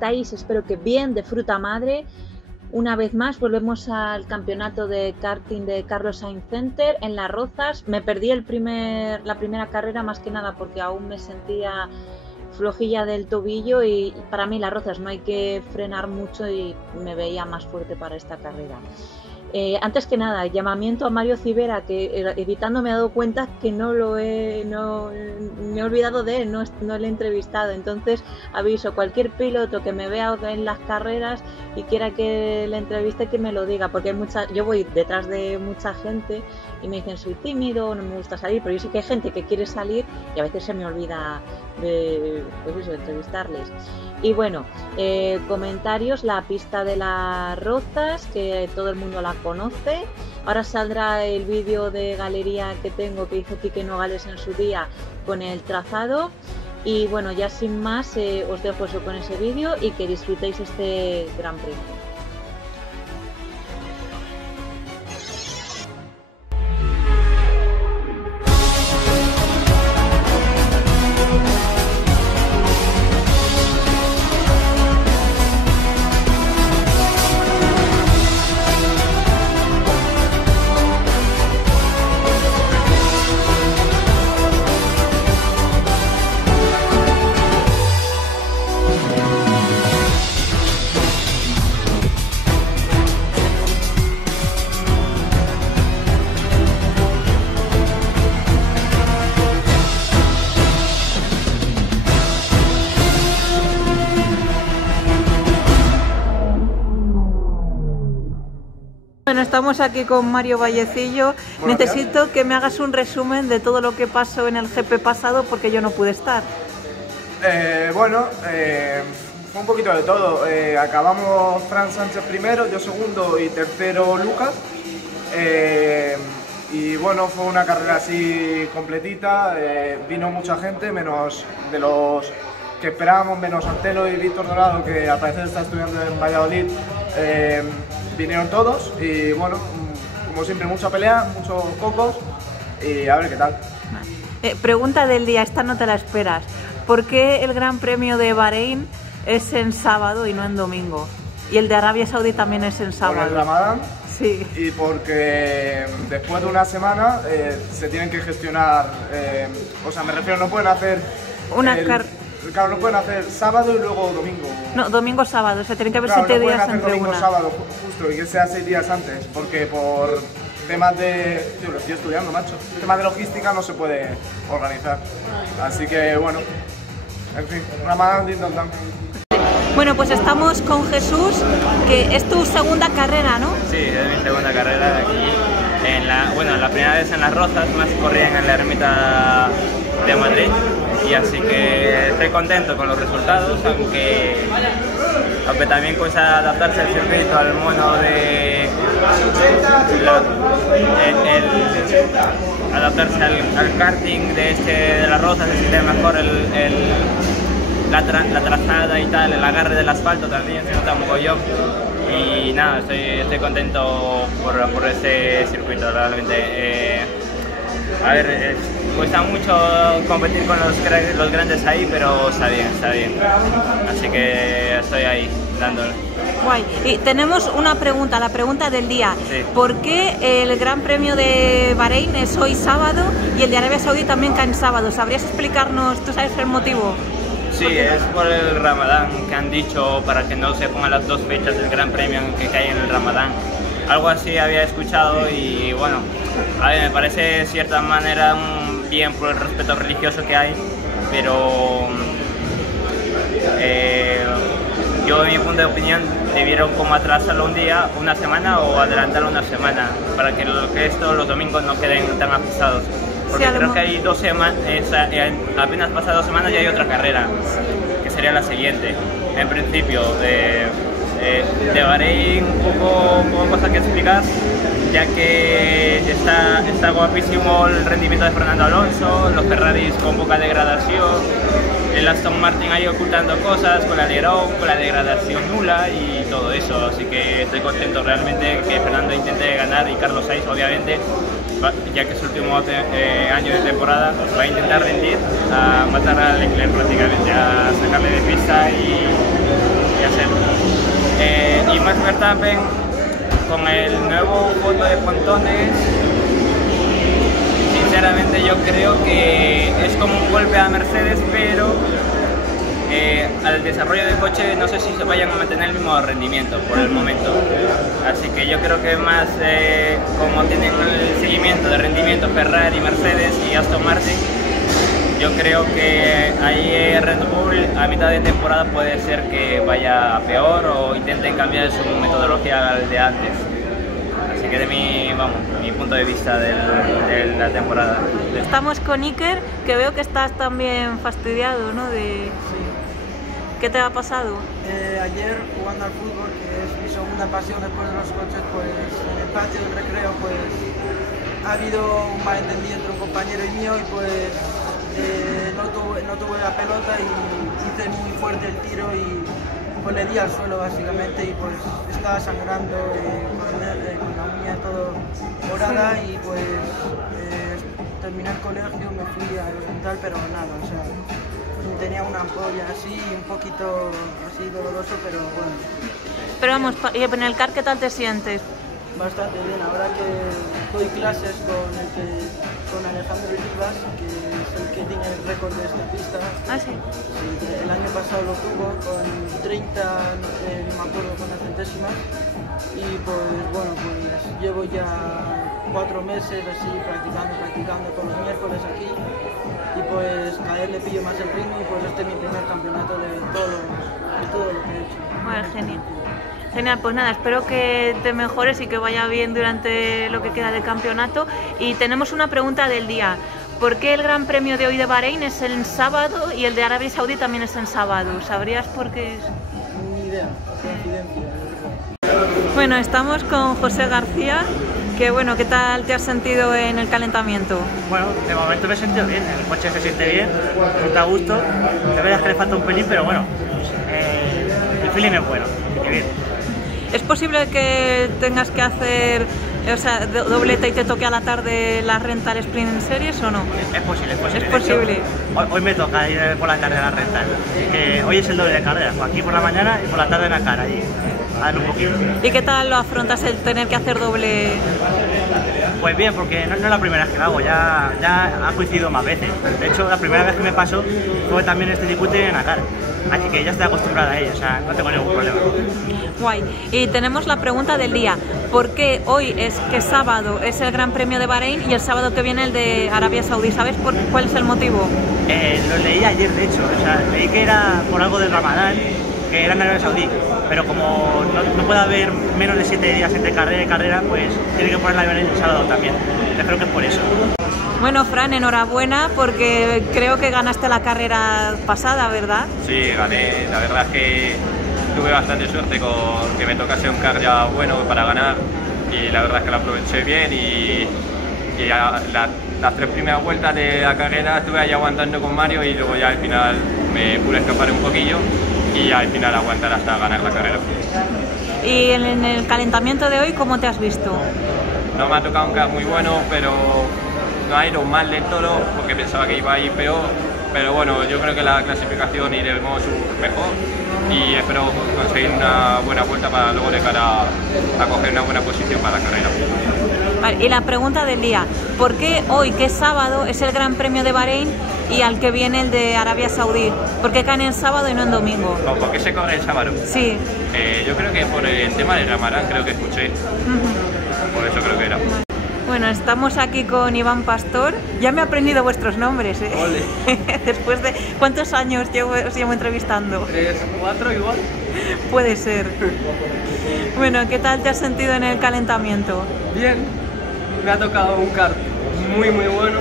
estáis, espero que bien, de fruta madre. Una vez más volvemos al campeonato de karting de Carlos Sainz Center en Las Rozas. Me perdí la primera carrera más que nada porque aún me sentía flojilla del tobillo y para mí Las Rozas no hay que frenar mucho y me veía más fuerte para esta carrera. Antes que nada, llamamiento a Mario Civera, que editando me he dado cuenta que me he olvidado de él, no le he entrevistado. Entonces aviso, cualquier piloto que me vea en las carreras y quiera que le entreviste, que me lo diga, porque yo voy detrás de mucha gente y me dicen soy tímido, no me gusta salir, pero yo sé que hay gente que quiere salir y a veces se me olvida de entrevistarles. Y bueno, comentarios, la pista de Las Rozas, que todo el mundo la conoce. Ahora saldrá el vídeo de galería que tengo, que hizo Quique Nogales en su día, con el trazado. Y bueno, ya sin más, os dejo eso con ese vídeo y que disfrutéis este Gran Premio. Bueno, estamos aquí con Mario Vallecillo. Buenos Necesito días. que me hagas un resumen de todo lo que pasó en el GP pasado porque yo no pude estar. Fue un poquito de todo. Acabamos Fran Sánchez primero, yo segundo y tercero Lucas. Y bueno, fue una carrera así completita. Vino mucha gente, menos de los que esperábamos, menos Antelo y Víctor Dorado, que al parecer está estudiando en Valladolid. Vinieron todos y bueno, como siempre, mucha pelea, muchos cocos y a ver qué tal. Pregunta del día, esta no te la esperas. ¿Por qué el Gran Premio de Bahrein es en sábado y no en domingo? Y el de Arabia Saudí también es en sábado. Por el Ramadán. Sí. Y porque después de una semana se tienen que gestionar, o sea, me refiero, no pueden hacer claro, no pueden hacer sábado y luego domingo. No, domingo sábado, o sea, tienen que haber Claro, 7 no pueden días hacer entre domingo una. sábado justo y que sea 6 días antes, porque por temas de... Yo lo estoy estudiando, macho. Temas de logística no se puede organizar. Así que bueno, en fin, Ramadán din don dan. Bueno, pues estamos con Jesús, que es tu segunda carrera, ¿no? Sí, es mi segunda carrera aquí. La primera vez en Las Rozas, más corría en la ermita de Madrid. Y así que estoy contento con los resultados, aunque también cuesta adaptarse al circuito, al mono de... adaptarse al karting de Las Rozas, se siente mejor la trazada y tal, el agarre del asfalto también se nota un mogollón. Y nada, estoy contento por este circuito, realmente. A ver, cuesta mucho competir con los grandes ahí, pero está bien. Así que estoy ahí, dándole. Guay. Y tenemos una pregunta, la pregunta del día. Sí. ¿Por qué el Gran Premio de Bahrein es hoy sábado y el de Arabia Saudí también cae en sábado? ¿Sabrías explicarnos, tú sabes el motivo? Sí, es por el Ramadán que han dicho para que no se pongan las dos fechas del Gran Premio que cae en el Ramadán. Algo así había escuchado y bueno, a ver, me parece de cierta manera bien por el respeto religioso que hay, pero yo en mi punto de opinión debieron como atrasarlo un día, una semana o adelantarlo una semana para que los domingos no queden tan ajustados. Porque sí, creo que hay 2 semanas, apenas pasadas 2 semanas y hay otra carrera, que sería la siguiente. En principio, de Bahrein un poco cosa que explicar, ya que está guapísimo el rendimiento de Fernando Alonso, los Ferraris con poca degradación, el Aston Martin ahí ocultando cosas con la degradación nula y todo eso, así que estoy contento realmente que Fernando intente ganar y Carlos Sainz obviamente, ya que es su último año de temporada, va a intentar rendir, a matar a Leclerc prácticamente, a sacarle de pista y y hacerlo. Y Max Verstappen, con el nuevo fondo de pontones, sinceramente yo creo que es como un golpe a Mercedes, pero al desarrollo del coche no sé si se vayan a mantener el mismo rendimiento por el momento. Así que yo creo que más como tienen el seguimiento de rendimiento Ferrari, Mercedes y Aston Martin, yo creo que ahí Red Bull a mitad de temporada puede ser que vaya a peor o intenten cambiar su metodología al de antes. Así que de mi punto de vista de la temporada. Estamos con Iker, que veo que estás también fastidiado, ¿no? ¿Qué te ha pasado? Ayer jugando al fútbol, que es mi segunda pasión después de los coches, pues en el patio del recreo pues ha habido un malentendido entre un compañero y mío y pues no tuve la pelota y hice muy fuerte el tiro y pues le di al suelo básicamente y pues estaba sangrando con la uña todo morada y pues terminé el colegio, me fui al hospital pero nada, o sea, tenía una ampolla así, un poquito así doloroso, pero bueno. Pero vamos, y en el kart, ¿qué tal te sientes? Bastante bien, ahora que doy clases con Alejandro Rivas, que es el que tiene el récord de esta pista. Ah, sí. El año pasado lo tuvo con 30, no me acuerdo cuántas centésimas. Y pues bueno, pues llevo ya 4 meses así practicando todos los miércoles aquí. Y pues a él le pillo más el ritmo y pues este es mi primer campeonato de todo lo que he hecho. Bueno, genial. Genial, pues nada, espero que te mejores y que vaya bien durante lo que queda de campeonato. Y tenemos una pregunta del día. ¿Por qué el Gran Premio de hoy de Bahrein es en sábado y el de Arabia Saudí también es en sábado? ¿Sabrías por qué es? Ni idea, coincidencia. Bueno, estamos con José García. Que bueno, ¿qué tal te has sentido en el calentamiento? Bueno, de momento me he sentido bien, el coche se siente bien, me está a gusto, de verdad es que le falta un pelín, pero bueno, el feeling es bueno, así que bien. ¿Es posible que tengas que hacer, o sea, doblete y te toque a la tarde la Rental Sprint Series o no? Es posible, es posible. Es posible. De hecho, hoy me toca ir por la tarde a la Rental, que hoy es el doble de carreras, aquí por la mañana y por la tarde en la cara, allí, a ver un poquito. ¿Y qué tal lo afrontas el tener que hacer doble? Pues bien, porque no es la primera vez que lo hago, ya ha coincidido más veces. De hecho, la primera vez que me pasó fue también este circuito en Dakar, así que ya estoy acostumbrada a ello, o sea, no tengo ningún problema. Guay. Y tenemos la pregunta del día. ¿Por qué hoy sábado es el Gran Premio de Bahrein y el sábado que viene el de Arabia Saudí? ¿Sabes cuál es el motivo? Lo leí ayer, de hecho, o sea, leí que era por algo del Ramadán, que era en Arabia Saudí, pero como no puede haber menos de 7 días entre carrera y carrera, pues tiene que ponerla en el sábado también. Yo creo que es por eso. Bueno, Fran, enhorabuena porque creo que ganaste la carrera pasada, ¿verdad? Sí, gané. La verdad es que tuve bastante suerte con que me tocase un car ya bueno para ganar y la verdad es que lo aproveché bien y las 3 primeras vueltas de la carrera estuve ahí aguantando con Mario y luego ya al final me pude escapar un poquillo y al final aguantar hasta ganar la carrera. ¿Y en el calentamiento de hoy cómo te has visto? No me ha tocado un car muy bueno, pero no ha ido mal del todo porque pensaba que iba a ir peor, pero bueno, yo creo que la clasificación iremos mejor y espero conseguir una buena vuelta para luego de cara a coger una buena posición para la carrera. Vale, y la pregunta del día, ¿por qué hoy, que es sábado, es el Gran Premio de Bahrein y al que viene el de Arabia Saudí? ¿Por qué caen en sábado y no en domingo? ¿Por qué se corre el sábado? Sí. Yo creo que por el tema del Ramadán, creo que escuché, por eso creo que era. Bueno, estamos aquí con Iván Pastor. Ya me he aprendido vuestros nombres, ¿eh? Ole. Después de... ¿Cuántos años os llevo entrevistando? 3, 4 igual. Puede ser. Bueno, ¿qué tal te has sentido en el calentamiento? Bien, me ha tocado un kart muy bueno.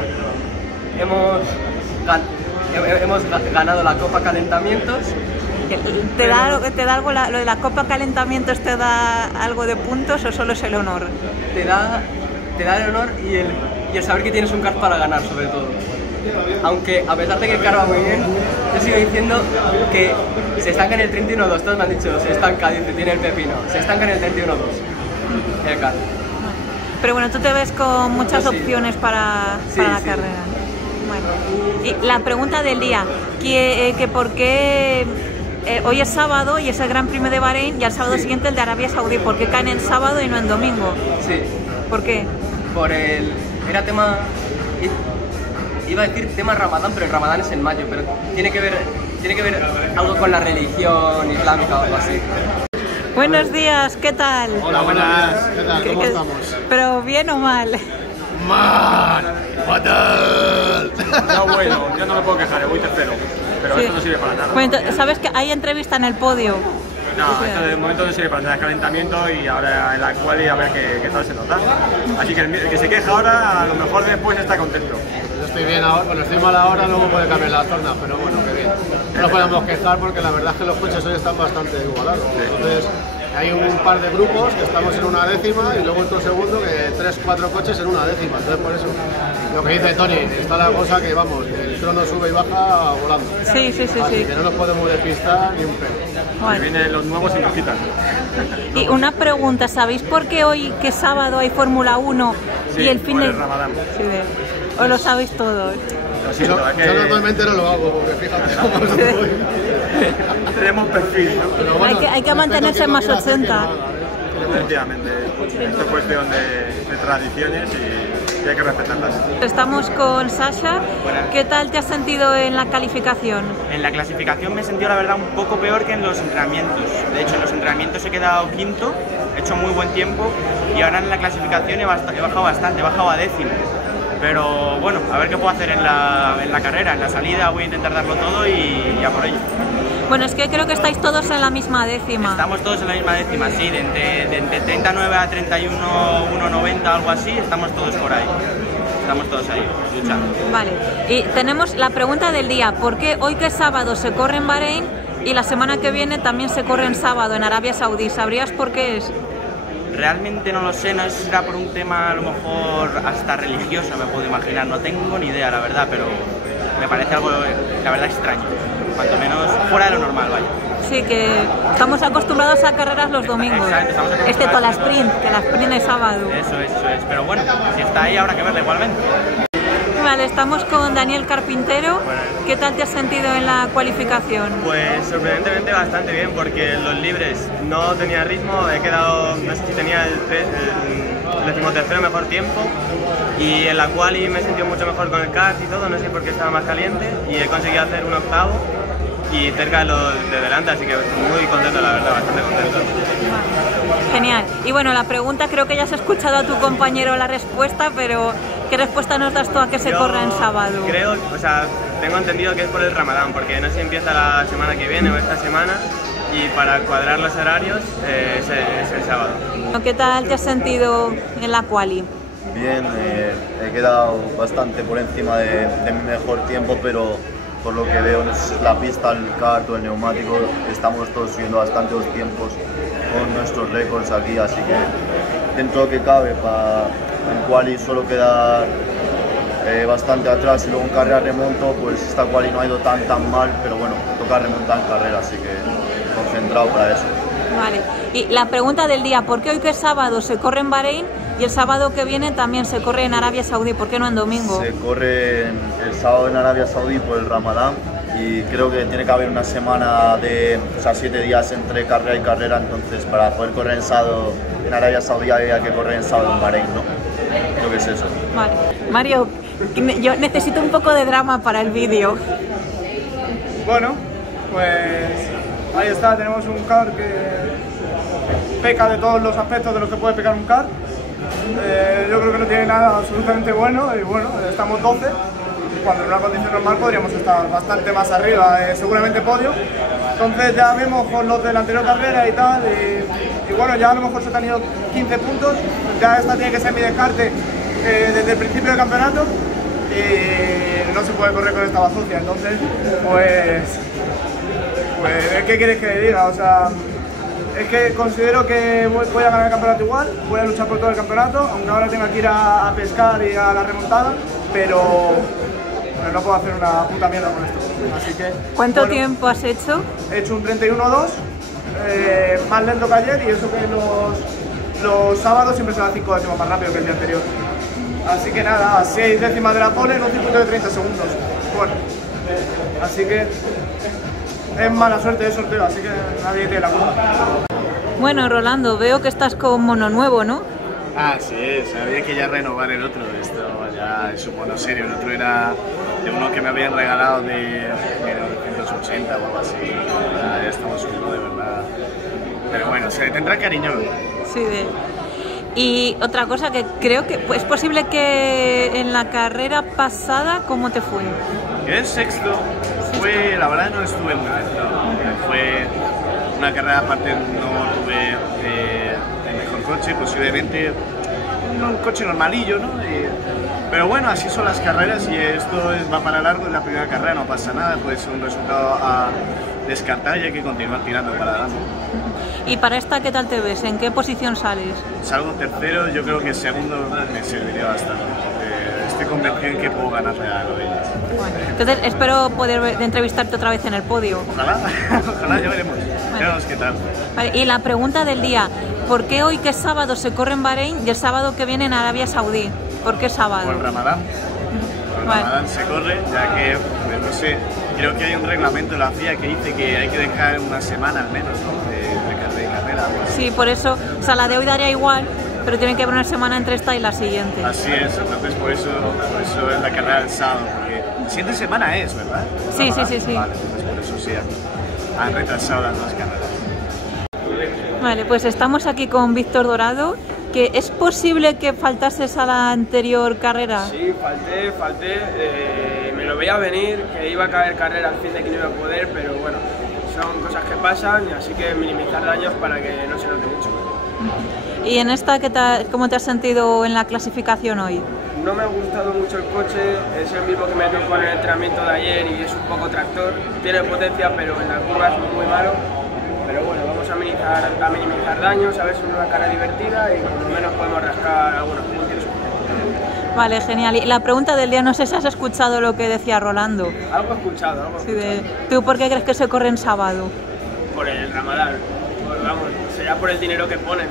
Hemos ganado la Copa Calentamientos. ¿Te da algo lo de la Copa Calentamientos, te da algo de puntos o solo es el honor? Te da el honor y el saber que tienes un kart para ganar, sobre todo. Aunque a pesar de que el kart va muy bien, yo sigo diciendo que se estanca en el 31-2. Todos me han dicho, se estanca, dice, tiene el pepino. Se estanca en el 31-2, el kart. Pero bueno, tú te ves con muchas sí. opciones para la carrera. Bueno. Y la pregunta del día, que por qué hoy es sábado y es el Gran Premio de Bahrein y al sábado siguiente el de Arabia Saudí. ¿Por qué caen en sábado y no en domingo? Sí. ¿Por qué? Era tema... Iba a decir tema Ramadán, pero el Ramadán es en mayo, pero tiene que ver algo con la religión islámica o algo así. Buenos días, ¿qué tal? Hola, buenas. ¿Qué tal? ¿Cómo estamos? ¿Pero bien o mal? ¡Mal! ¡Fatal! Ya bueno, ya no me puedo quejar, voy tercero. Pero Sí. esto no sirve para nada. Bueno, ¿sabes que hay entrevista en el podio? No, esto de momento no sirve para nada, es calentamiento y ahora en la cual a ver qué tal se nos da. Así que el que se queja ahora, a lo mejor después está contento. Yo estoy bien ahora, bueno, estoy mal ahora, luego puede cambiar las tornas, pero bueno, qué bien. No nos podemos quejar porque la verdad es que los coches hoy están bastante igualados. Entonces, hay un par de grupos que estamos en una décima y luego otro segundo que 3-4 coches en una décima. Entonces, por eso, lo que dice Tony, está la cosa que vamos, el crono sube y baja volando. Sí. Así que no nos podemos despistar ni un pelo. Que Bueno. vienen los nuevos y nos quitan. Y una pregunta, ¿sabéis por qué hoy, que es sábado, hay Fórmula 1 Sí, y el fin por de... el Ramadán. Sí, ¿os lo sabéis todos? Lo siento, es que Yo normalmente no lo hago porque fíjate cómo estoy. tenemos perfil, ¿no? Pero bueno, Hay que mantenerse en más 80. Efectivamente, esto es cuestión de tradiciones y hay que respetarlas. Estamos con Sasha. ¿Qué tal te has sentido en la calificación? En la clasificación me he sentido la verdad un poco peor que en los entrenamientos. De hecho, en los entrenamientos he quedado quinto, he hecho muy buen tiempo y ahora en la clasificación he bajado bastante, he bajado a décimo. Pero bueno, a ver qué puedo hacer en la carrera, en la salida voy a intentar darlo todo y ya por ello. Bueno, es que creo que estáis todos en la misma décima. Estamos todos en la misma décima, sí, de entre 39 a 31, 1,90, algo así, estamos todos por ahí. Estamos todos ahí, luchando. Vale, y tenemos la pregunta del día. ¿Por qué hoy que es sábado se corre en Bahrein y la semana que viene también se corre en sábado en Arabia Saudí? ¿Sabrías por qué es? Realmente no lo sé, no sé si será por un tema a lo mejor hasta religioso, me puedo imaginar, no tengo ni idea la verdad, pero me parece algo, la verdad, extraño, cuanto menos fuera de lo normal, vaya. Sí, que estamos acostumbrados a carreras los domingos, Exacto, estamos acostumbrados. excepto a la sprint, que la sprint es sábado. Eso es, pero bueno, si está ahí habrá que verla igualmente. Vale, estamos con Daniel Carpintero. ¿Qué tal te has sentido en la cualificación? Pues sorprendentemente bastante bien, porque en los libres no tenía ritmo, he quedado, no sé si tenía el 13º mejor tiempo, y en la quali me he sentido mucho mejor con el kart y todo, no sé por qué estaba más caliente, y he conseguido hacer un octavo y cerca de los de delante, así que muy contento, la verdad, bastante contento. Genial. Y bueno, la pregunta, creo que ya has escuchado a tu compañero la respuesta, pero ¿qué respuesta nos das tú a que se corra en sábado? Creo, o sea, tengo entendido que es por el Ramadán, porque no sé si empieza la semana que viene o esta semana, y para cuadrar los horarios es el sábado. ¿Qué tal te has sentido en la quali? Bien, he quedado bastante por encima de mi mejor tiempo, pero por lo que veo es la pista, el kart o el neumático, estamos todos subiendo bastante los tiempos con nuestros récords aquí, así que dentro de lo que cabe para en quali solo quedar bastante atrás y luego en carrera remonto, pues esta quali no ha ido tan mal, pero bueno, toca remontar en carrera, así que concentrado para eso. Vale. Y la pregunta del día, ¿por qué hoy que es sábado se corre en Bahrein y el sábado que viene también se corre en Arabia Saudí? ¿Por qué no en domingo? Se corre el sábado en Arabia Saudí por el Ramadán y creo que tiene que haber una semana de, o sea, 7 días entre carrera y carrera, entonces para poder correr en sábado en Arabia Saudí había que correr en sábado en Bahrein, ¿no? Creo que es eso. Vale. Mario, yo necesito un poco de drama para el vídeo. Bueno, pues ahí está, tenemos un kart que peca de todos los aspectos de los que puede pecar un kart. Yo creo que no tiene nada absolutamente bueno y bueno, estamos 12, cuando en una condición normal podríamos estar bastante más arriba, seguramente podio. Entonces ya vemos con los de la anterior carrera y tal, y bueno, ya a lo mejor se te han ido 15 puntos, ya esta tiene que ser mi descarte desde el principio del campeonato y no se puede correr con esta bazofia, entonces pues ¿qué quieres que le diga? O sea, es que considero que voy a ganar el campeonato igual, voy a luchar por todo el campeonato, aunque ahora tenga que ir a pescar y a la remontada, pero no puedo hacer una puta mierda con esto. Así que, ¿Cuánto bueno, tiempo has hecho? he hecho un 31.2, más lento que ayer, y eso que los sábados siempre se da 5 décimas más rápido que el día anterior. Así que nada, a 6 décimas de la pole en un circuito de 30 segundos. Bueno, así que es mala suerte de sorteo, así que nadie tiene la culpa. Bueno, Rolando, veo que estás con mono nuevo, ¿no? Ah, sí, sabía que ya renovar el otro, esto ya es un mono serio, el otro era de uno que me habían regalado de 1980 o algo así, ya estamos uno de verdad, pero bueno, se le tendrá cariño. Sí, Y otra cosa que creo que es posible que en la carrera pasada, ¿cómo te fue? El sexto fue, la verdad no estuve muy bien, fue una carrera aparte, no tuve el mejor coche, posiblemente un coche normalillo, ¿no? Pero bueno, así son las carreras y esto va para largo, en la primera carrera no pasa nada, pues un resultado a descartar y hay que continuar tirando para adelante. ¿Y para esta qué tal te ves? ¿En qué posición sales? Salgo tercero, yo creo que segundo me serviría bastante. Estoy convencido en que puedo ganarle a Lobelia. Bueno, entonces espero poder entrevistarte otra vez en el podio. Ojalá, ojalá, ya veremos. Ya veremos qué tal. Vale, y la pregunta del día, ¿por qué hoy que es sábado se corre en Bahrein y el sábado que viene en Arabia Saudí? ¿Por qué sábado? Por Ramadán. Por Ramadán se corre, ya que, pues, no sé, creo que hay un reglamento de la FIA que dice que hay que dejar una semana al menos, ¿no? de carrera. Sí, por eso, o sea, la de hoy daría igual, pero tiene que haber una semana entre esta y la siguiente. Así es, entonces por eso es la carrera del sábado, porque la siguiente semana es, ¿verdad? Sí. Vale, entonces por eso sí han retrasado las dos carreras. Vale, pues estamos aquí con Víctor Dorado, que ¿es posible que faltases a la anterior carrera? Sí, falté, me lo veía venir, que iba a caer carrera al fin de que no iba a poder, pero bueno, son cosas que pasan, así que minimizar daños para que no se note mucho. ¿Y en esta cómo te has sentido en la clasificación hoy? No me ha gustado mucho el coche, es el mismo que me tocó en el entrenamiento de ayer y es un poco tractor, tiene potencia pero en la curva es muy malo, pero bueno, vamos a minimizar daños, a ver si es una cara divertida y por lo menos podemos rascar algunos puntos. Vale, genial. Y la pregunta del día, no sé si has escuchado lo que decía Rolando. Algo he escuchado. Sí, ¿tú por qué crees que se corre en sábado? Por el Ramadán, vamos, será por el dinero que ponen.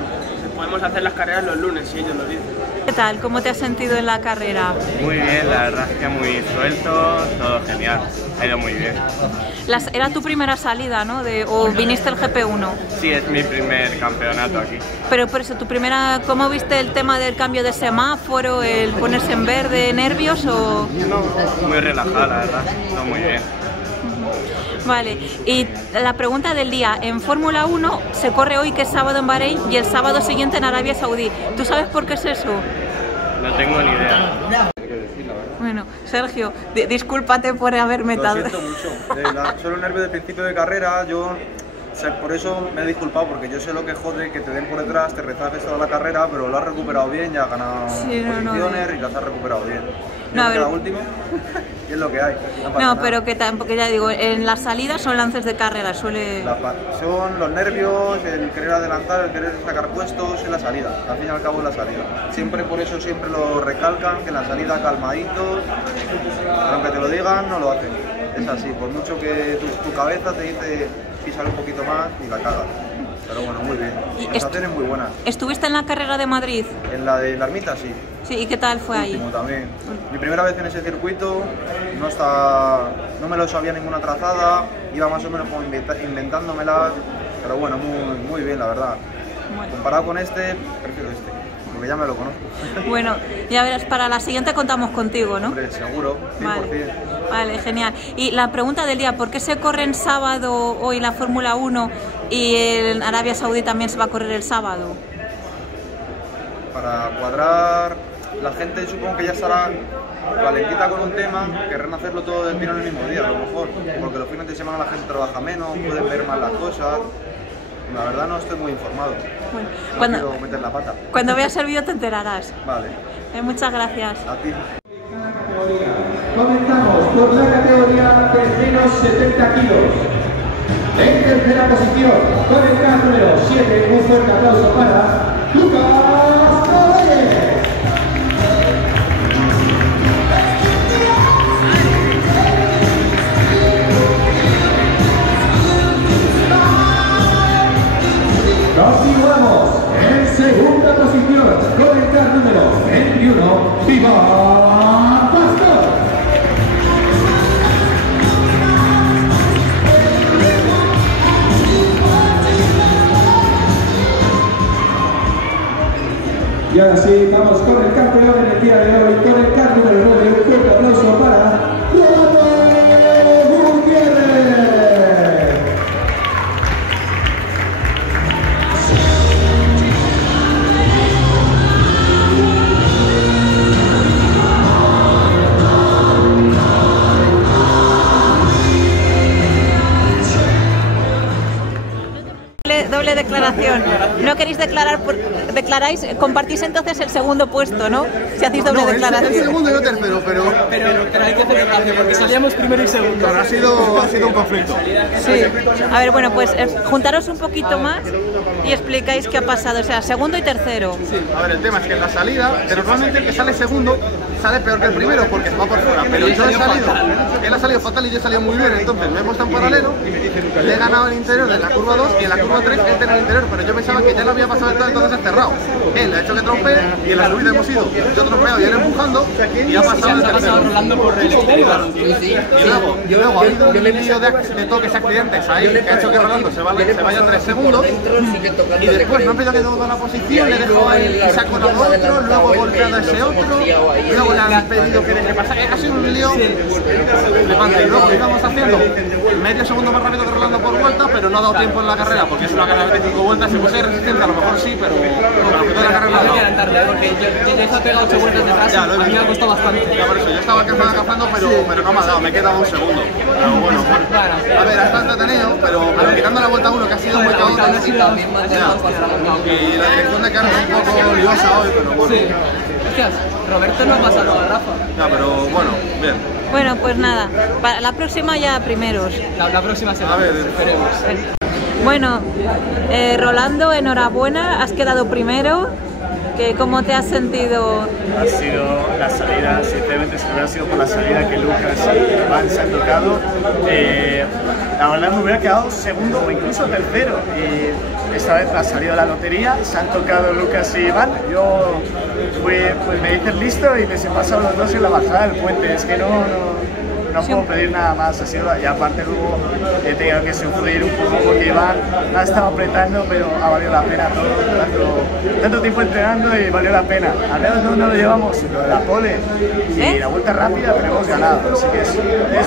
Podemos hacer las carreras los lunes, si ellos lo dicen. ¿Qué tal? ¿Cómo te has sentido en la carrera? Muy bien, la verdad es que muy suelto, todo genial, ha ido muy bien. Era tu primera salida, ¿no? ¿O viniste el GP1? Sí, es mi primer campeonato aquí. Pero por eso, ¿cómo viste el tema del cambio de semáforo, el ponerse en verde, nervios o...? No, muy relajada, la verdad, todo muy bien. Vale, y la pregunta del día, en Fórmula 1 se corre hoy que es sábado en Bahrein y el sábado siguiente en Arabia Saudí. ¿Tú sabes por qué es eso? No tengo ni idea. Bueno, Sergio, discúlpate por haberme Lo siento mucho, solo nervio de principio de carrera, por eso me he disculpado, porque yo sé lo que jode que te den por detrás, te rezaces toda la carrera, pero lo has recuperado bien, ya has ganado posiciones y las has recuperado bien. Queda último y es lo que hay. No, pero que tampoco, ya digo, en las salidas son lances de carrera, son los nervios, el querer adelantar, el querer sacar puestos en la salida, al fin y al cabo en la salida. Siempre por eso siempre lo recalcan, que en la salida calmaditos, pero aunque te lo digan, no lo hacen. Es así, por mucho que tu cabeza te dice pisar un poquito más y la cagas. Pero bueno, muy bien. Las sensaciones muy buenas. ¿Estuviste en la carrera de Madrid? En la de la Ermita, sí. Sí, ¿y qué tal fue ahí? También. Mi primera vez en ese circuito, no me lo sabía ninguna trazada, iba más o menos como inventándomela, pero bueno, muy bien, la verdad. Bueno. Comparado con este, prefiero este, porque ya me lo conozco. Bueno, ya verás, para la siguiente contamos contigo, ¿no? Hombre, seguro, 100%. Vale, genial. Y la pregunta del día, ¿por qué se corre en sábado hoy la Fórmula 1 y en Arabia Saudí también se va a correr el sábado? Para cuadrar, la gente supongo que ya estará calentita con un tema, querrán hacerlo todo del tirón el mismo día, a lo mejor, porque los fines de semana la gente trabaja menos, pueden ver más las cosas. La verdad no estoy muy informado. Bueno, no quiero meter la pata. Cuando veas el vídeo te enterarás. Vale. Muchas gracias. A ti. Comenzamos por la categoría de menos 70 kilos. En tercera posición, con el carro número 7, un fuerte aplauso para Lucas Rodríguez. Continuamos en segunda posición, con el carro número 21, Iván Pastor. Y ahora sí, vamos con el campeón en el día de hoy, con el CAR número 9. Un fuerte aplauso para Rolando Gutiérrez. Doble declaración. ¿No queréis declarar? Declaráis, compartís entonces el segundo puesto, ¿no? Si hacéis doble declaración. El segundo y yo tercero, pero hay que hacer gracia porque salíamos primero y segundo. Pero ha sido un conflicto. Sí. A ver, bueno, pues juntaros un poquito más y explicáis qué ha pasado. O sea, segundo y tercero. Sí. A ver, el tema es que en la salida, normalmente el que sale segundo sale peor que el primero porque se va por fuera. Pero yo él ha salido fatal y yo he salido muy bien. Entonces me he puesto en paralelo, le he ganado el interior de la curva 2 y en la curva 3 él tenía el interior, pero yo pensaba que ya lo había pasado el todo, entonces ha cerrado. Él ha hecho que trompe y en la subida hemos ido yo trompeado y él empujando y ha pasado el tercero. Rolando por el exterior. Y luego ha habido un lío de toques accidentes ahí que ha hecho que Rolando se vaya 3 segundos y después me han pedido que toda la posición, le he dejado ahí y se ha colado otro, luego he golpeado a ese otro, luego le han pedido que deje pasar. Ha sido un lío flippante. Y luego íbamos haciendo medio segundo más rápido que Rolando por vuelta, pero no ha dado tiempo en la carrera porque es una carrera de 25 vueltas. Si fuese resistente a lo mejor sí, pero la carrera no ha dado. Porque yo he pegado 8 vueltas detrás, a mí me ha costado bastante. Por eso, yo estaba cazando, pero no me ha dado, me he quedado un segundo. Pero bueno, a ver, ha estado entretenido, pero quitando la vuelta 1 que ha sido muy caótica. Y la dirección de carga es un poco liosa hoy, pero bueno. Hostias, Roberto no ha pasado a Rafa. Ya, pero bueno, bien. Bueno, pues nada, para la próxima ya primeros. La próxima semana, a ver, esperemos. Bueno, Rolando, enhorabuena, has quedado primero. ¿Cómo te has sentido? Ha sido la salida, sinceramente, si no hubiera sido por la salida que Lucas y Iván se han tocado, la verdad me hubiera quedado segundo o incluso tercero. Y esta vez ha salido la lotería, se han tocado Lucas y Iván. Yo pues me dicen listo y les he pasado los dos en la bajada del puente. Es que no puedo pedir nada más, ha sido, y aparte luego he tenido que sufrir un poco porque Iván ha estado apretando, pero ha valido la pena todo, tanto tiempo entrenando y valió la pena. Al menos no lo llevamos, lo de la pole y la vuelta rápida, pero hemos ganado, así que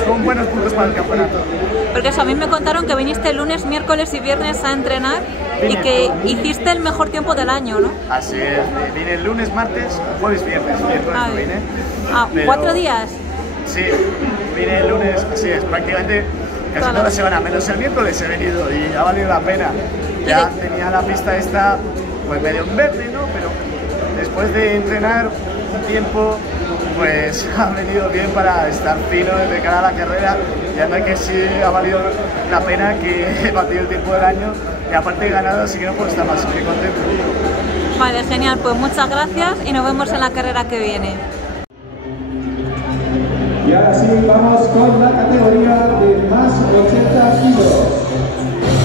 son buenos puntos para el campeonato. Porque eso, a mí me contaron que viniste lunes, miércoles y viernes a entrenar y que hiciste el mejor tiempo del año, ¿no? Así es, vine el lunes, martes, jueves, viernes, miércoles no vine. 4 días. Sí, vine el lunes, así es, prácticamente casi toda la semana, menos el miércoles he venido y ha valido la pena. Ya tenía la pista esta, pues medio en verde, ¿no? Pero después de entrenar un tiempo, pues ha venido bien para estar fino de cara a la carrera. Y anda que sí ha valido la pena que he batido el tiempo del año y aparte he ganado, así que no puedo estar más que contento. Vale, genial, pues muchas gracias y nos vemos en la carrera que viene. Y ahora sí, vamos con la categoría de más 80 kilos.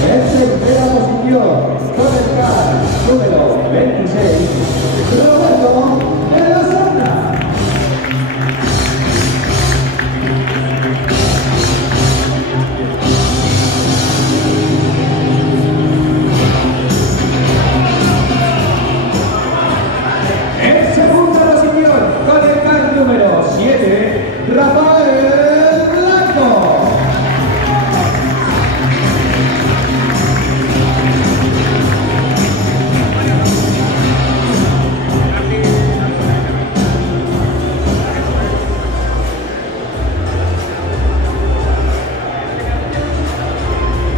En primera posición, con el CAR número 26, Roberto de la Serna. En segunda posición, con el CAR número 7, Rafael Blanco.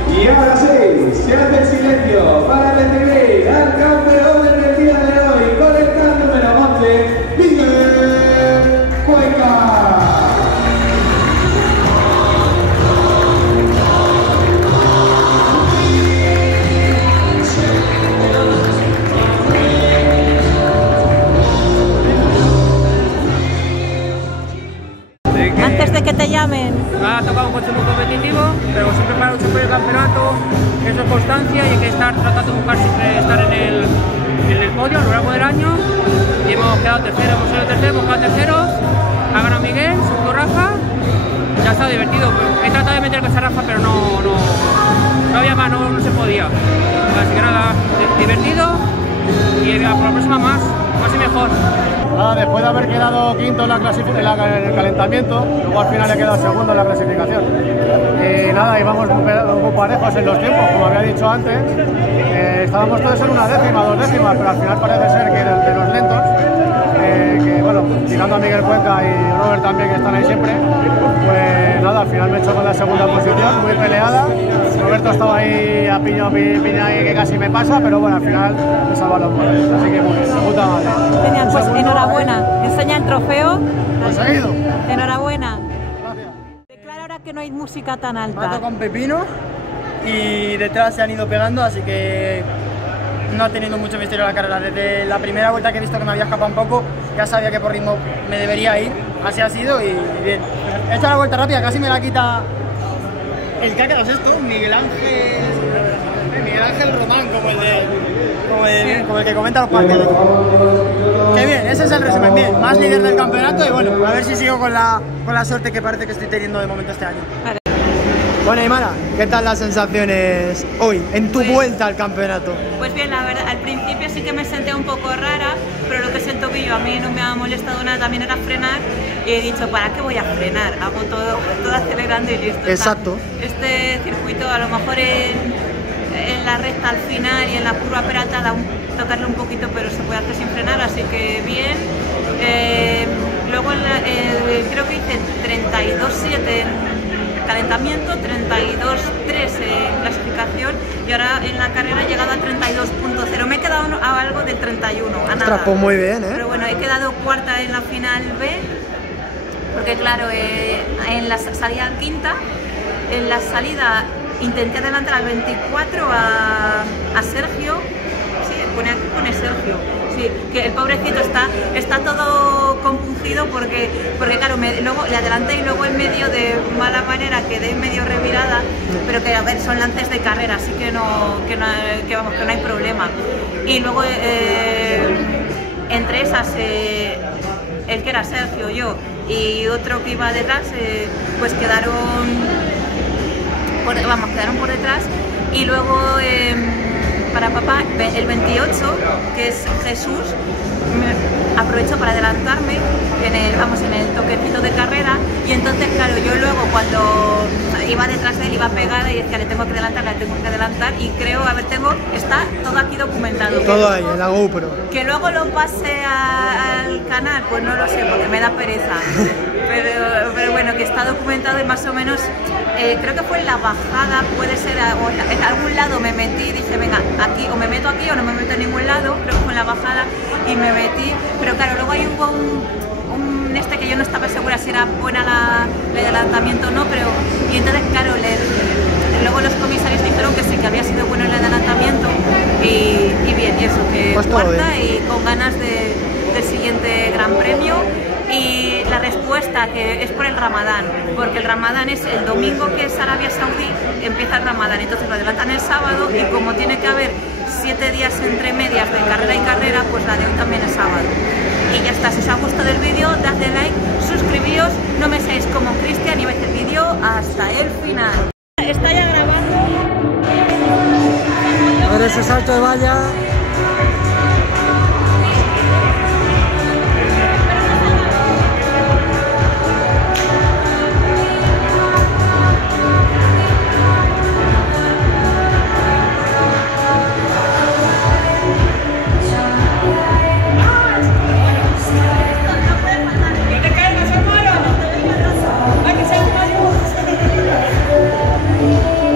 Y ahora sí, se hace el silencio para recibir al campeón del día de hoy con el CAR número 11, Miguel Cuenca. Antes de que te llamen. Me ha tocado un coche muy competitivo, pero siempre para luchar por el campeonato, eso es constancia y hay que estar tratando de buscar siempre estar en el podio a lo largo del año. Y hemos quedado terceros, hemos sido terceros, hemos quedado terceros. Ha ganado Miguel, segundo Rafa. Ya ha estado divertido. He tratado de meter con esa Rafa, pero no había más, no se podía. Así que nada, divertido. y por la próxima más y mejor. Nada, después de haber quedado quinto en el calentamiento, luego al final he quedado segundo en la clasificación. Y nada, íbamos muy parejos en los tiempos, como había dicho antes. Estábamos todos en una décima, 2 décimas, pero al final parece ser que de los lentos, que bueno, tirando a Miguel Cuenca y Robert también, que están ahí siempre, pues nada, al final me he hecho con la segunda posición, muy peleada. Roberto estaba ahí a piña que casi me pasa, pero bueno, al final me salvan los goles, así que pues, puta madre. Genial, pues enhorabuena. Enseña el trofeo. Conseguido. Enhorabuena. Gracias. Declara ahora que no hay música tan alta. Mato con Pepino y detrás se han ido pegando, así que no ha tenido mucho misterio la carrera. Desde la primera vuelta que he visto que me había escapado un poco, ya sabía que por ritmo me debería ir. Así ha sido y bien. He hecho la vuelta rápida, casi me la quita el que ha quedado esto, Miguel Ángel Román, como el que comenta los partidos. Qué bien, ese es el resumen, bien, más líder del campeonato y bueno, a ver si sigo con la suerte que parece que estoy teniendo de momento este año. Vale. Bueno, Aymara, ¿qué tal las sensaciones hoy, en tu vuelta al campeonato? Pues bien, la verdad, al principio sí que me sentía un poco rara, pero lo que es el tobillo a mí no me ha molestado nada, también era frenar, y he dicho, ¿para qué voy a frenar? Hago todo acelerando y listo. Exacto. Este circuito, a lo mejor en la recta al final y en la curva peraltada, tocarle un poquito, pero se puede hacer sin frenar, así que bien. Luego creo que hice 32.7 en calentamiento, 32.3 en clasificación y ahora en la carrera he llegado a 32.0. Me he quedado a algo del 31, a nada. Ostras, pues muy bien, Pero bueno, he quedado cuarta en la final B, porque claro, en la salida quinta, en la salida intenté adelantar al 24 a Sergio. Sí, pone Sergio. Sí, que el pobrecito está todo compungido porque claro, luego le adelanté y luego en medio de mala manera quedé medio revirada, pero que a ver, son lances de carrera, así que no hay problema. Y luego entre esas, el que era Sergio, yo y otro que iba detrás, pues quedaron por detrás y luego para papá, el 28, que es Jesús, aprovecho para adelantarme en el toquecito de carrera y entonces claro, yo luego cuando iba detrás de él iba pegada y decía, le tengo que adelantar y creo, está todo aquí documentado. Todo ahí, en la GoPro. Que luego lo pase al canal, pues no lo sé, porque me da pereza. Pero bueno, que está documentado y más o menos, creo que fue en la bajada, puede ser, o en algún lado me metí y dije, venga, aquí, o me meto aquí o no me meto en ningún lado, creo que fue en la bajada y me metí, pero claro, luego ahí hubo que yo no estaba segura si era buena el adelantamiento o no, y entonces claro, luego los comisarios dijeron que sí, que había sido bueno el adelantamiento y bien, y eso, que pues cuarta y con ganas del siguiente gran premio. Y la respuesta que es por el Ramadán, porque el Ramadán es el domingo, que es Arabia Saudí, empieza el Ramadán, entonces lo adelantan el sábado y como tiene que haber 7 días entre medias de carrera y carrera, pues la de hoy también es sábado. Y ya está, si os ha gustado el vídeo, dadle like, suscribíos, no me seáis como Cristian y veis el vídeo hasta el final. Está ya grabando. A ver ese salto de valla.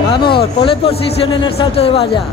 Vamos, ponle posición en el salto de valla.